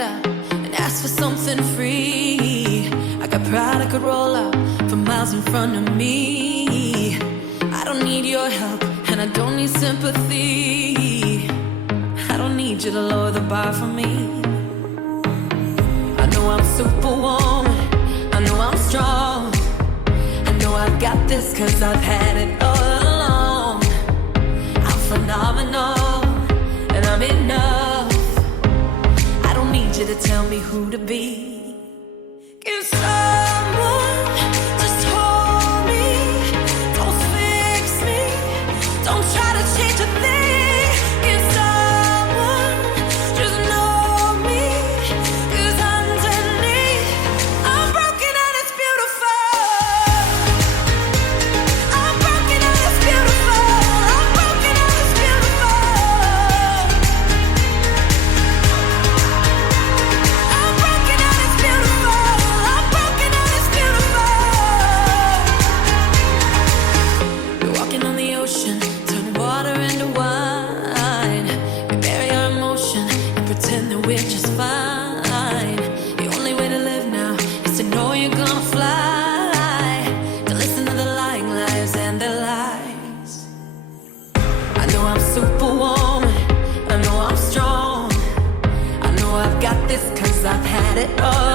hand out and ask for something free. I got pride I could roll out for miles in front of me. I don't need your help and I don't need sympathy. I don't need you to lower the bar for me. I know I'm superwoman, I know I'm strong, I know I've got this cause I've had it all along. I'm phenomenal and I'm enough. I don't need you to tell me who to be. Can someone just hold me? Don't fix me, don't try to change a thing. Can someone just know me? Cause underneath I'm broken and it's beautiful. I'm broken and it's beautiful. I'm broken and it's beautiful. I'm broken and it's beautiful. I'm broken and it's beautiful. We're walking on the ocean, turn water into wine. We bury our emotion and pretend that we're just fine. The only way to live now is to know you're gonna fly. To listen to the lying lies and their lies. I know I'm superwoman, I know I'm strong, I know I've got this cause I've had it all